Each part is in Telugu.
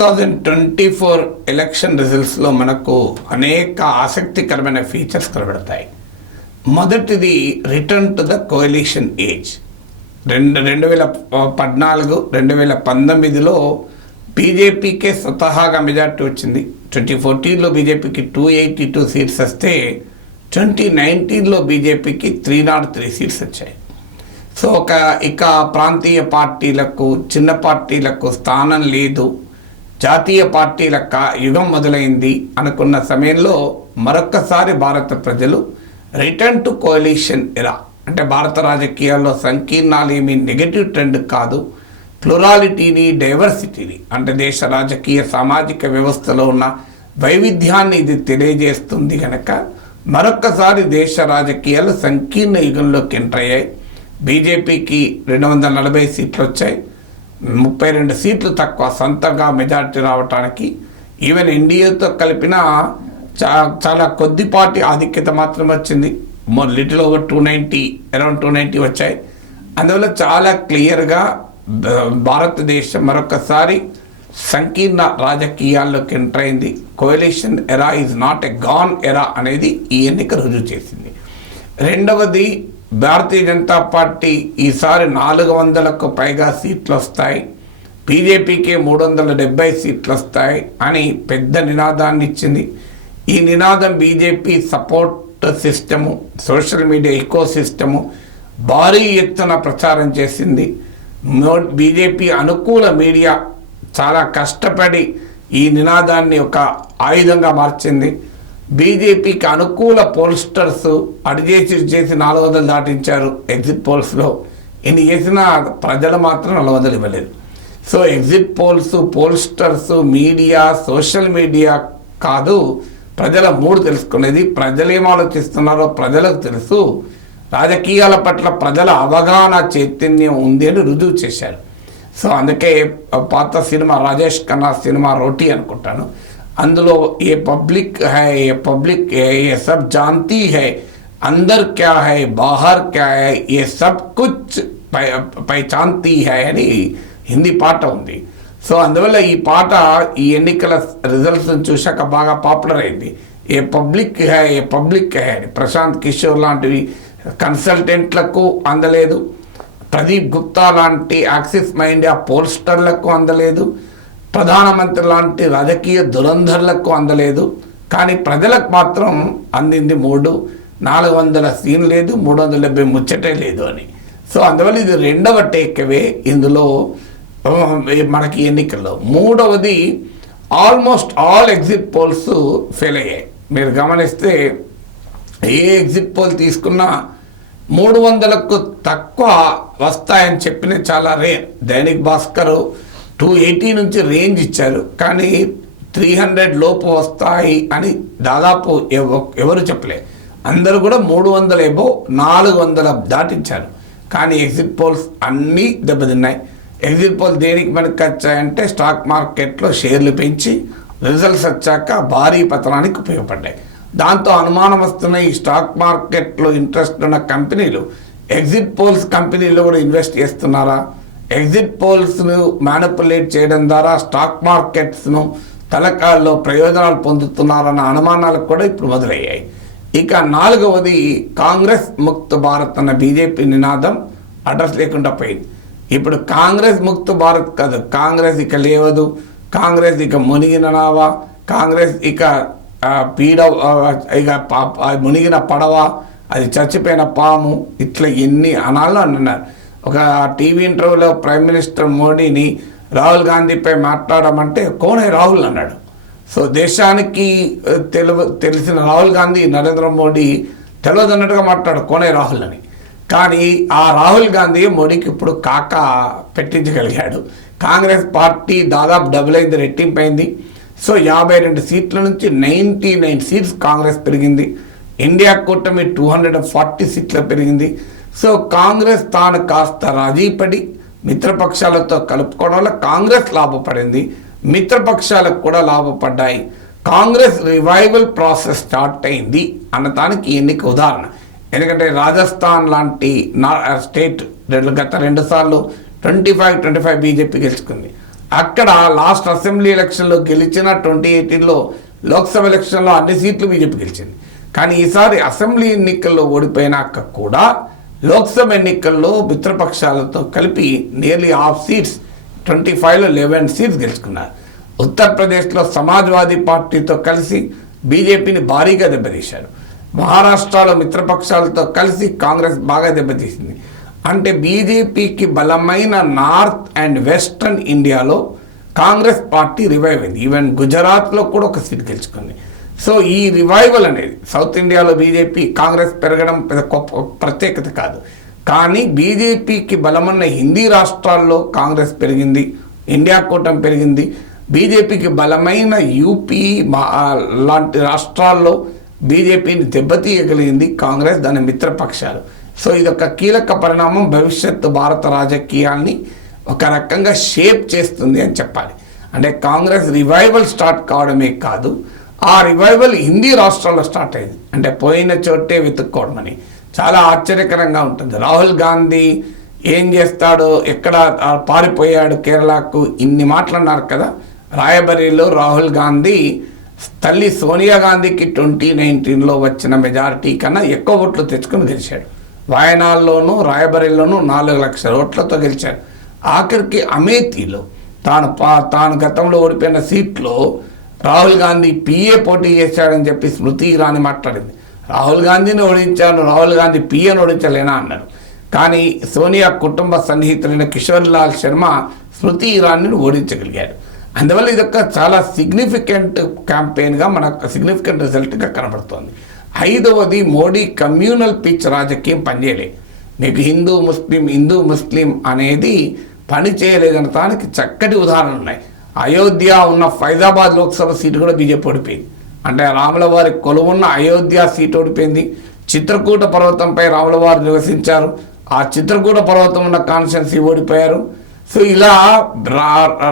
2024 ఎలక్షన్ రిజల్ట్స్లో మనకు అనేక ఆసక్తికరమైన ఫీచర్స్ కనబడతాయి. మొదటిది రిటర్న్ టు ద కోalition ఏజ్. 2014 2019లో బీజేపీకే స్వతహాగా మెజార్టీ వచ్చింది. 2014లో బీజేపీకి 282 సీట్స్ వస్తే 2019లో బీజేపీకి 303 సీట్స్ వచ్చాయి. సో ఇక ప్రాంతీయ పార్టీలకు చిన్న పార్టీలకు స్థానం లేదు, జాతీయ పార్టీల యుగం మొదలైంది అనుకున్న సమయంలో మరొక్కసారి భారత ప్రజలు రిటర్న్ టు కోalition ఎరా, అంటే భారత రాజకీయాల్లో సంకీర్ణాలు ఏమీ నెగటివ్ ట్రెండ్ కాదు, ప్లూరాలిటీని డైవర్సిటీని అంటే దేశ రాజకీయ సామాజిక వ్యవస్థలో ఉన్న వైవిధ్యాన్ని ఇది తెలియజేస్తుంది. కనుక మరొక్కసారి దేశ రాజకీయాలు సంకీర్ణ యుగంలోకి ఎంటర్ అయ్యాయి. బీజేపీకి 240 సీట్లు వచ్చాయి, 32 సీట్లు తక్కువ సొంతంగా మెజార్టీ రావటానికి. ఈవెన్ ఎన్డీఏతో కలిపిన చాలా కొద్దిపాటి ఆధిక్యత మాత్రం వచ్చింది. లిటిల్ ఓవర్ 290, అరౌండ్ 290 వచ్చాయి. అందువల్ల చాలా క్లియర్గా భారతదేశం మరొకసారి సంకీర్ణ రాజకీయాల్లోకి ఎంటర్ అయింది. కోalition ఎరా ఈజ్ నాట్ ఎ గాన్ ఎరా అనేది ఈ ఎన్నిక రుజువు చేసింది. రెండవది, భారతీయ జనతా పార్టీ ఈసారి 400కు పైగా సీట్లు వస్తాయి, బీజేపీకి 370 సీట్లు వస్తాయి అని పెద్ద నినాదాన్ని ఇచ్చింది. ఈ నినాదం BJP support system, social media ecosystem భారీ ఎత్తున ప్రచారం చేసింది. బీజేపీ అనుకూల మీడియా చాలా కష్టపడి ఈ నినాదాన్ని ఒక ఆయుధంగా మార్చింది. బీజేపీకి అనుకూల పోల్స్టర్స్ అడిచేసి 400 దాటించారు ఎగ్జిట్ పోల్స్లో. ఇన్ని చేసిన ప్రజలు మాత్రం 400 ఇవ్వలేదు. So exit polls, pollsters, media, social media కాదు, ప్రజల మూడు తెలుసుకునేది. ప్రజలు ఏం ఆలోచిస్తున్నారో ప్రజలకు తెలుసు. రాజకీయాల పట్ల ప్రజల అవగాహన చైతన్యం ఉంది అని రుజువు చేశారు. సో అందుకే పాత సినిమా రాజేష్ ఖన్నా సినిమా రోటీ అనుకుంటాను, అందులో ఏ పబ్లిక్ హై, ఏ పబ్లిక్ ఏ సబ్ జాంతీ హై, అందర్ క్యా హై బాహర్ క్యా హై, ఏ సబ్ కుచ్ పైచాంతీ హై అని హిందీ పాట ఉంది. సో అందువల్ల ఈ పాట ఈ ఎన్నికల రిజల్ట్స్ చూశాక బాగా పాపులర్ అయింది. ఏ పబ్లిక్ హై, ఏ పబ్లిక్ హై అని. ప్రశాంత్ కిషోర్ లాంటివి కన్సల్టెంట్లకు అందలేదు, ప్రదీప్ గుప్తా లాంటి యాక్సిస్ మైండియా పోల్స్టర్లకు అందలేదు, ప్రధానమంత్రి లాంటి రాజకీయ దురంధర్లకు అందలేదు. కానీ ప్రజలకు మాత్రం అందింది 400 సీన్ లేదు, 370 ముచ్చటే లేదు అని. సో అందువల్ల ఇది రెండవ టేక్అవే ఇందులో మనకి ఎన్నికల్లో. మూడవది, almost all exit polls fail అయ్యాయి. మీరు గమనిస్తే ఏ ఎగ్జిట్ పోల్ తీసుకున్నా 300కు తక్కువ వస్తాయని చెప్పిన చాలా రేర్. దైనిక్ భాస్కర్ 280 నుంచి రేంజ్ ఇచ్చారు, కానీ 300 లోపు వస్తాయి అని దాదాపు ఎవరు చెప్పలే. అందరూ కూడా 300 ఎబో 400 దాటించారు. కానీ ఎగ్జిట్ పోల్స్ అన్నీ దెబ్బతిన్నాయి. ఎగ్జిట్ పోల్ దేనికి మనకి వచ్చాయంటే స్టాక్ మార్కెట్లో షేర్లు పెంచి రిజల్ట్స్ వచ్చాక భారీ పతనానికి ఉపయోగపడ్డాయి. దాంతో అనుమానం వస్తున్న ఈ స్టాక్ మార్కెట్లో ఇంట్రెస్ట్ ఉన్న కంపెనీలు ఎగ్జిట్ పోల్స్ కంపెనీలు కూడా ఇన్వెస్ట్ చేస్తున్నారా, ఎగ్జిట్ పోల్స్ను మ్యానిపులేట్ చేయడం ద్వారా స్టాక్ మార్కెట్స్ను తలకాల్లో ప్రయోజనాలు పొందుతున్నారన్న అనుమానాలకు కూడా ఇప్పుడు మొదలయ్యాయి. ఇక నాలుగవది, కాంగ్రెస్ ముక్త భారత్ అన్న బీజేపీ నినాదం అడ్రస్ లేకుండా పోయింది. ఇప్పుడు కాంగ్రెస్ ముక్త భారత్ కాదు, కాంగ్రెస్ ఇక లేవదు, కాంగ్రెస్ ఇక మునిగిన నావా, కాంగ్రెస్ ఇక ఇక మునిగిన పడవ, అది చచ్చిపోయిన పాము, ఇట్లా ఎన్ని అనాల్లో అన్నారు. ఒక టీవీ ఇంటర్వ్యూలో ప్రైమ్ మినిస్టర్ మోడీని రాహుల్ గాంధీపై మాట్లాడమంటే కోనే రాహుల్ అన్నాడు. సో దేశానికి తెలిసిన రాహుల్ గాంధీ నరేంద్ర మోడీ తెలియదన్నట్టుగా మాట్లాడు కోనే రాహుల్ అని. కానీ ఆ రాహుల్ గాంధీ మోడీకి ఇప్పుడు కాక పెట్టించగలిగాడు. కాంగ్రెస్ పార్టీ దాదాపు డబుల్ అయింది, రెట్టింపైంది. సో 52 సీట్ల నుంచి 99 సీట్స్ కాంగ్రెస్ పెరిగింది. ఇండియా కూటమి 240 సీట్లు పెరిగింది. సో కాంగ్రెస్ తాను కాస్త రాజీపడి మిత్రపక్షాలతో కలుపుకోవడం వల్ల కాంగ్రెస్ లాభపడింది, మిత్రపక్షాలకు కూడా లాభపడ్డాయి. కాంగ్రెస్ రివైవల్ ప్రాసెస్ స్టార్ట్ అయింది అన్నదానికి ఎన్నిక ఉదాహరణ. ఎందుకంటే రాజస్థాన్ లాంటి స్టేట్ గత 2 సార్లు 25 బీజేపీ గెలుచుకుంది. అక్కడ లాస్ట్ అసెంబ్లీ ఎలక్షన్లో గెలిచిన 2018లో లోక్సభ ఎలక్షన్లో అన్ని సీట్లు బీజేపీ గెలిచింది. కానీ ఈసారి అసెంబ్లీ ఎన్నికల్లో ఓడిపోయినాక కూడా లోక్సభ ఎన్నికల్లో మిత్రపక్షాలతో కలిపి నియర్లీ హాఫ్ సీట్స్ 25లో 11 సీట్స్ గెలుచుకున్నారు. ఉత్తరప్రదేశ్లో సమాజ్వాదీ పార్టీతో కలిసి బీజేపీని భారీగా దెబ్బతీశారు. మహారాష్ట్రలో మిత్రపక్షాలతో కలిసి కాంగ్రెస్ బాగా దెబ్బతీసింది. అంటే బీజేపీకి బలమైన నార్త్ అండ్ వెస్ట్రన్ ఇండియాలో కాంగ్రెస్ పార్టీ రివైవ్ అయింది. ఈవెన్ గుజరాత్లో కూడా ఒక సీట్ గెలుచుకుంది. సో ఈ రివైవల్ అనేది సౌత్ ఇండియాలో బీజేపీ కాంగ్రెస్ పెరగడం పెద్ద గొప్ప ప్రత్యేకత కాదు. కానీ బీజేపీకి బలమన్న హిందీ రాష్ట్రాల్లో కాంగ్రెస్ పెరిగింది, ఇండియా కూటమి పెరిగింది. బీజేపీకి బలమైన యూపీ లాంటి రాష్ట్రాల్లో బీజేపీని దెబ్బతీయగలిగింది కాంగ్రెస్, దాని మిత్రపక్షాలు. సో ఇదొక కీలక పరిణామం, భవిష్యత్తు భారత రాజకీయాల్ని ఒక రకంగా షేప్ చేస్తుంది అని చెప్పాలి. అంటే కాంగ్రెస్ రివైవల్ స్టార్ట్ కావడమే కాదు, ఆ రివైవల్ హిందీ రాష్ట్రాల్లో స్టార్ట్ అయింది. అంటే పోయిన చోటే వెతుక్కోవడం అని చాలా ఆశ్చర్యకరంగా ఉంటుంది. రాహుల్ గాంధీ ఏం చేస్తాడో, ఎక్కడ పారిపోయాడు కేరళకు, ఇన్ని మాట్లాడినారు కదా. రాయబరేలీలో రాహుల్ గాంధీ తల్లి సోనియా గాంధీకి 2019లో వచ్చిన మెజారిటీ కన్నా ఎక్కువ ఓట్లు తెచ్చుకుని గెలిచాడు. వాయనాడ్లోనూ రాయబరేలీలోనూ 4 లక్షల ఓట్లతో గెలిచాడు. ఆఖరికి అమేథీలో తాను గతంలో ఓడిపోయిన సీట్లో రాహుల్ గాంధీ పిఏ పోటీ చేశాడని చెప్పి స్మృతి ఇరానీ మాట్లాడింది. రాహుల్ గాంధీని ఓడించాను, రాహుల్ గాంధీ పిఏని ఓడించలేనా అన్నారు. కానీ సోనియా కుటుంబ సన్నిహితులైన కిషోర్ లాల్ శర్మ స్మృతి ఇరానీని ఓడించగలిగాడు. అందువల్ల ఇదొక చాలా సిగ్నిఫికెంట్ క్యాంపెయిన్గా, మనకు సిగ్నిఫికెంట్ రిజల్ట్గా కనబడుతోంది. 5వది, మోడీ కమ్యూనల్ పిచ్ రాజకీయం పనిచేయలేదు. మీకు హిందూ ముస్లిం అనేది పని చేయలేదనటానికి చక్కటి ఉదాహరణలు ఉన్నాయి. అయోధ్య ఉన్న ఫైజాబాద్ లోక్సభ సీటు కూడా బీజేపీ ఓడిపోయింది. అంటే రాముల వారి కొలువున్న అయోధ్య సీటు ఓడిపోయింది. చిత్రకూట పర్వతంపై రాముల వారు నివసించారు, ఆ చిత్రకూట పర్వతం ఉన్న కాన్స్టిట్యున్సీ ఓడిపోయారు. సో ఇలా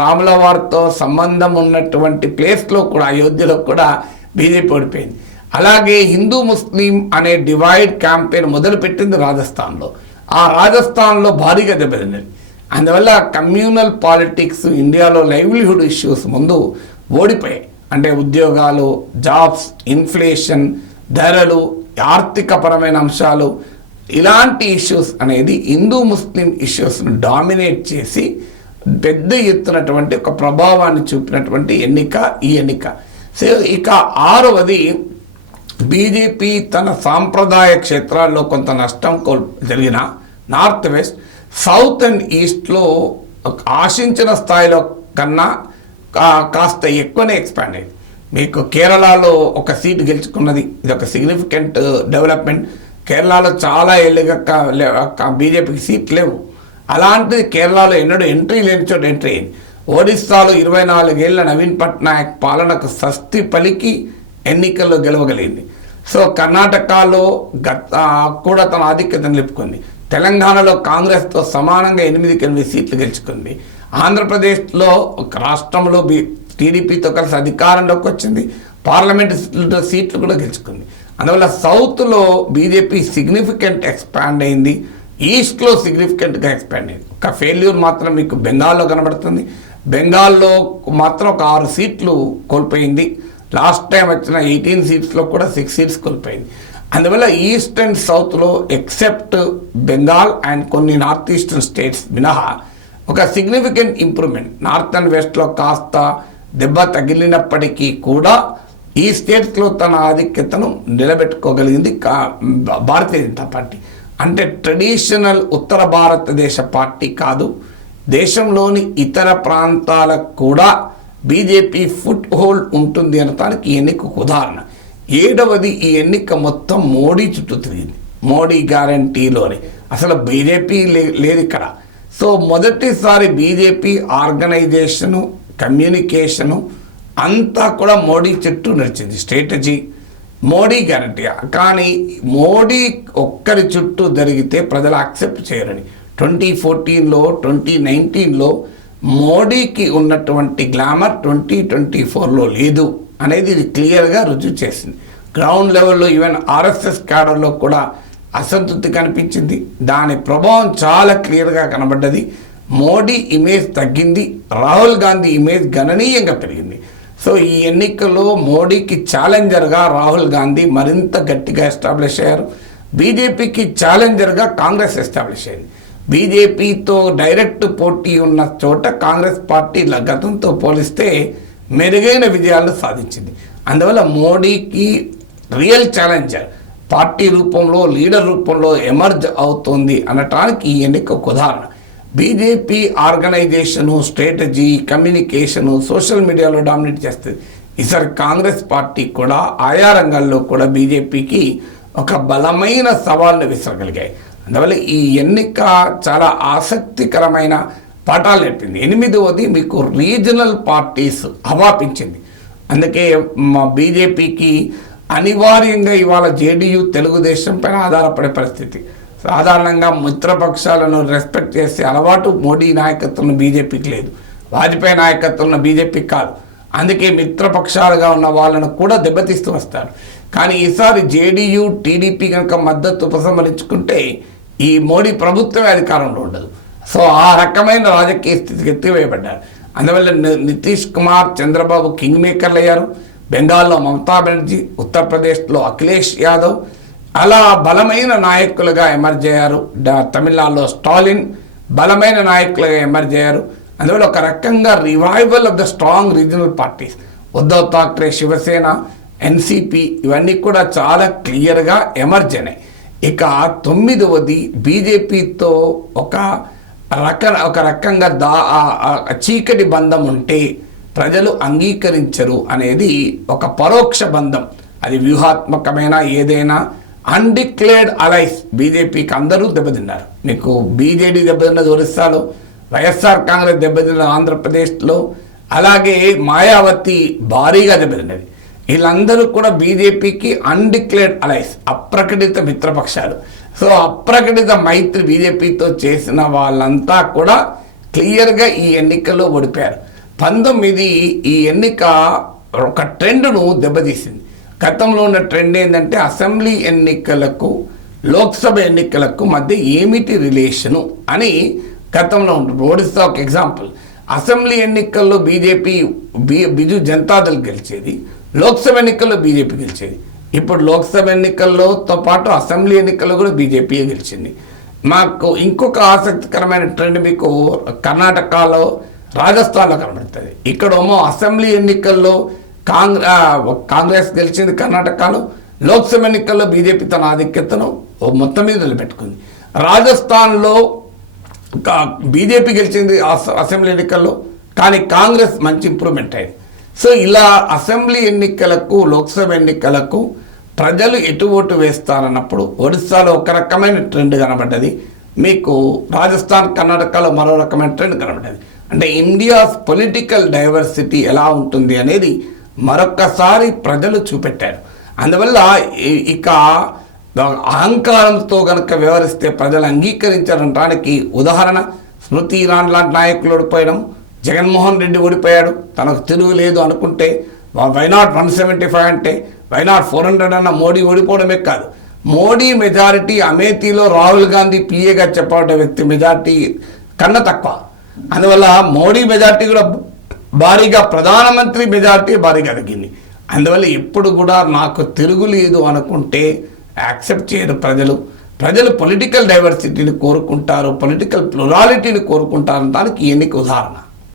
రాముల వారితో సంబంధం ఉన్నటువంటి ప్లేస్లో కూడా, అయోధ్యలో కూడా బీజేపీ ఓడిపోయింది. అలాగే హిందూ ముస్లిం అనే డివైడ్ క్యాంపెయిన్ మొదలుపెట్టింది రాజస్థాన్లో. ఆ రాజస్థాన్లో భారీగా దెబ్బతిన్నది. అందువల్ల కమ్యూనల్ పాలిటిక్స్ ఇండియాలో లైవ్లీహుడ్ ఇష్యూస్ ముందు ఓడిపోయాయి. అంటే ఉద్యోగాలు, జాబ్స్, ఇన్ఫ్లేషన్, ధరలు, ఆర్థికపరమైన అంశాలు, ఇలాంటి ఇష్యూస్ అనేది హిందూ ముస్లిం ఇష్యూస్ను డామినేట్ చేసి పెద్ద ఎత్తునటువంటి ఒక ప్రభావాన్ని చూపినటువంటి ఎన్నిక ఈ ఎన్నిక. సో ఇక 6వది, బీజేపీ తన సాంప్రదాయ క్షేత్రాల్లో కొంత నష్టం జరిగిన నార్త్ వెస్ట్, సౌత్ అండ్ ఈస్ట్లో ఆశించిన స్థాయిలో కన్నా కాస్త ఎక్కువనే ఎక్స్పాండ్ అయింది. మీకు కేరళలో ఒక సీట్ గెలుచుకున్నది, ఇది ఒక సిగ్నిఫికెంట్ డెవలప్మెంట్. కేరళలో చాలా ఏళ్ళుగా బీజేపీకి సీట్ లేవు. అలాంటిది కేరళలో ఎన్నడూ ఎంట్రీ లేని చోట ఎంట్రీ అయింది. ఒడిస్సాలో 24 ఏళ్ల నవీన్ పట్నాయక్ పాలనకు స్వస్తి పలికి ఎన్నికల్లో గెలవగలిగింది. సో కర్ణాటకలో కూడా తన ఆధిక్యతను నిలుపుకుంది. తెలంగాణలో కాంగ్రెస్తో సమానంగా 8 సీట్లు గెలుచుకుంది. ఆంధ్రప్రదేశ్లో ఒక రాష్ట్రంలో టీడీపీతో కలిసి అధికారంలోకి వచ్చింది, పార్లమెంట్ సీట్లు కూడా గెలుచుకుంది. అందువల్ల సౌత్లో బీజేపీ సిగ్నిఫికెంట్ ఎక్స్పాండ్ అయింది, ఈస్ట్లో సిగ్నిఫికెంట్గా ఎక్స్పాండ్ అయింది. ఒక ఫెయిల్యూర్ మాత్రం మీకు బెంగాల్లో కనబడుతుంది. బెంగాల్లో మాత్రం ఒక 6 సీట్లు కోల్పోయింది. లాస్ట్ టైం వచ్చిన 18 సీట్స్లో కూడా 6 సీట్స్ కోల్పోయింది. అందువల్ల ఈస్ట్ అండ్ సౌత్లో ఎక్సెప్ట్ బెంగాల్ అండ్ కొన్ని నార్త్ ఈస్టర్న్ స్టేట్స్ మినహా ఒక సిగ్నిఫికెంట్ ఇంప్రూవ్మెంట్. నార్త్ అండ్ వెస్ట్లో కాస్త దెబ్బ తగిలినప్పటికీ కూడా ఈ స్టేట్స్లో తన ఆధిక్యతను నిలబెట్టుకోగలిగింది భారతీయ జనతా పార్టీ. అంటే ట్రెడిషనల్ ఉత్తర భారతదేశ పార్టీ కాదు, దేశంలోని ఇతర ప్రాంతాలకు కూడా బీజేపీ ఫుట్ హోల్డ్ ఉంటుంది అనటానికి ఈ ఎన్నికకు ఉదాహరణ. 7వది, ఈ ఎన్నిక మొత్తం మోడీ చుట్టూ తిరిగింది. మోడీ గ్యారంటీలోనే అసలు బీజేపీ లేదు ఇక్కడ. సో మొదటిసారి బీజేపీ ఆర్గనైజేషను, కమ్యూనికేషను అంతా కూడా మోడీ చుట్టూ నడిచింది. Strategy Modi guarantee. కానీ మోడీ ఒక్కరి చుట్టూ జరిగితే ప్రజలు యాక్సెప్ట్ చేయరని 2014లో 2019లో మోడీకి ఉన్నటువంటి గ్లామర్ 2024లో లేదు అనేది ఇది క్లియర్గా రుజువు చేసింది. గ్రౌండ్ లెవెల్లో ఈవెన్ ఆర్ఎస్ఎస్ క్యాడర్లో కూడా అసంతృప్తి కనిపించింది. దాని ప్రభావం చాలా క్లియర్గా కనబడ్డది. మోడీ ఇమేజ్ తగ్గింది, రాహుల్ గాంధీ ఇమేజ్ గణనీయంగా పెరిగింది. సో ఈ ఎన్నికల్లో మోడీకి ఛాలెంజర్గా రాహుల్ గాంధీ మరింత గట్టిగా ఎస్టాబ్లిష్ అయ్యారు. బీజేపీకి ఛాలెంజర్గా కాంగ్రెస్ ఎస్టాబ్లిష్ అయింది. బీజేపీతో డైరెక్ట్ పోటీ ఉన్న చోట కాంగ్రెస్ పార్టీ గతంతో పోలిస్తే మెరుగైన విజయాలను సాధించింది. అందువల్ల మోడీకి రియల్ ఛాలెంజర్ పార్టీ రూపంలో, లీడర్ రూపంలో ఎమర్జ్ అవుతుంది అనటానికి ఈ ఎన్నిక ఒక ఉదాహరణ. BJP organisation, strategy, communication social మీడియాలో డామినేట్ చేస్తుంది. ఈసారి కాంగ్రెస్ పార్టీ కూడా ఆయా రంగాల్లో కూడా బీజేపీకి ఒక బలమైన సవాళ్ళను విసరగలిగాయి. అందువల్ల ఈ ఎన్నిక చాలా ఆసక్తికరమైన పాఠాలు నేర్పింది. 8వది మీకు రీజనల్ పార్టీస్ హవాపించింది. అందుకే మా బీజేపీకి అనివార్యంగా ఇవాళ జేడీయూ తెలుగుదేశం పైన ఆధారపడే పరిస్థితి. సాధారణంగా మిత్రపక్షాలను రెస్పెక్ట్ చేసే అలవాటు మోడీ నాయకత్వంలో బీజేపీకి లేదు, వాజ్పేయి నాయకత్వంలో బీజేపీకి కాదు. అందుకే మిత్రపక్షాలుగా ఉన్న వాళ్ళను కూడా దెబ్బతీస్తూ వస్తారు. కానీ ఈసారి జేడీయూ, టీడీపీ కనుక మద్దతు ఉపసంహరించుకుంటే ఈ మోడీ ప్రభుత్వమే అధికారంలో ఉండదు. సో ఆ రకమైన రాజకీయ స్థితికి ఎత్తివేయబడ్డారు. అందువల్ల నితీష్ కుమార్, చంద్రబాబు కింగ్ మేకర్లు అయ్యారు. బెంగాల్లో మమతా బెనర్జీ, ఉత్తరప్రదేశ్లో అఖిలేష్ యాదవ్ అలా బలమైన నాయకులుగా ఎమర్జ్ అయ్యారు. తమిళనాడులో స్టాలిన్ బలమైన నాయకులుగా ఎమర్జ్ అయ్యారు. అందువల్ల ఒక రకంగా revival of the strong regional parties, Uddhav Thackeray, Shiv Sena, NCP ఇవన్నీ కూడా చాలా క్లియర్గా ఎమర్జ్ అయినాయి. ఇక 9వది బీజేపీతో ఒక రకంగా చీకటి బంధం ఉంటే ప్రజలు అంగీకరించరు అనేది ఒక పరోక్ష బంధం. అది వ్యూహాత్మకమైన ఏదైనా అన్డిక్లేర్డ్ అలైస్ బీజేపీకి అందరూ దెబ్బతిన్నారు. మీకు బీజేడీ దెబ్బతిన్నది ఒరిస్సాలో, వైఎస్ఆర్ కాంగ్రెస్ దెబ్బతిన్నది ఆంధ్రప్రదేశ్లో, అలాగే మాయావతి భారీగా దెబ్బతిన్నది. వీళ్ళందరూ కూడా బీజేపీకి అన్డిక్లేర్డ్ అలైస్, అప్రకటిత మిత్రపక్షాలు. సో అప్రకటిత మైత్రి బీజేపీతో చేసిన వాళ్ళంతా కూడా క్లియర్గా ఈ ఎన్నికల్లో ఓడిపోయారు. 19 ఈ ఎన్నిక ఒక ట్రెండ్ను దెబ్బతీసింది. గతంలో ఉన్న ట్రెండ్ ఏంటంటే అసెంబ్లీ ఎన్నికలకు, లోక్సభ ఎన్నికలకు మధ్య ఏమిటి రిలేషను అని గతంలో ఉంటుంది. ఒడిస్సా ఒక ఎగ్జాంపుల్. అసెంబ్లీ ఎన్నికల్లో బీజేపీ బిజు జనతాదళ్ గెలిచేది, లోక్సభ ఎన్నికల్లో బీజేపీ గెలిచేది. ఇప్పుడు లోక్సభ ఎన్నికల్లోతో పాటు అసెంబ్లీ ఎన్నికల్లో కూడా బీజేపీయే గెలిచింది. మాకు ఇంకొక ఆసక్తికరమైన ట్రెండ్ మీకు కర్ణాటకలో, రాజస్థాన్లో కనబడుతుంది. ఇక్కడేమో అసెంబ్లీ ఎన్నికల్లో కాంగ్రెస్ గెలిచింది కర్ణాటకలో, లోక్సభ ఎన్నికల్లో బీజేపీ తన ఆధిక్యతను మొత్తం మీద నిలబెట్టుకుంది. రాజస్థాన్లో బీజేపీ గెలిచింది అసెంబ్లీ ఎన్నికల్లో, కానీ కాంగ్రెస్ మంచి ఇంప్రూవ్మెంట్ అయింది. సో ఇలా అసెంబ్లీ ఎన్నికలకు, లోక్సభ ఎన్నికలకు ప్రజలు ఎటు ఓటు వేస్తారన్నప్పుడు ఒడిస్సాలో ఒక రకమైన ట్రెండ్ కనబడ్డది, మీకు రాజస్థాన్, కర్ణాటకలో మరో రకమైన ట్రెండ్ కనబడ్డది. అంటే ఇండియాస్ పొలిటికల్ డైవర్సిటీ ఎలా ఉంటుంది అనేది మరొక్కసారి ప్రజలు చూపెట్టారు. అందువల్ల ఇక అహంకారంతో గనక వ్యవహరిస్తే ప్రజలు అంగీకరించడానికి ఉదాహరణ స్మృతి ఇరానీ లాంటి నాయకులు ఓడిపోయడం, జగన్మోహన్ రెడ్డి ఓడిపోయాడు, తనకు తిరుగు లేదు అనుకుంటే వైనాట్ 175 అంటే వైనాట్ 400 అన్న మోడీ ఓడిపోవడమే కాదు, మోడీ మెజారిటీ అమేథీలో రాహుల్ గాంధీ పిఏగా చెప్పబడ్డ వ్యక్తి మెజారిటీ కన్నా తక్కువ. అందువల్ల మోడీ మెజారిటీ కూడా భారీగా, ప్రధానమంత్రి మెజారిటీ భారీగా తగ్గింది. అందువల్ల ఎప్పుడు కూడా నాకు తిరుగులేదు అనుకుంటే యాక్సెప్ట్ చేయరు ప్రజలు పొలిటికల్ డైవర్సిటీని కోరుకుంటారు, పొలిటికల్ ప్లూరాలిటీని కోరుకుంటారు. దానికి ఎన్నిక ఉదాహరణ.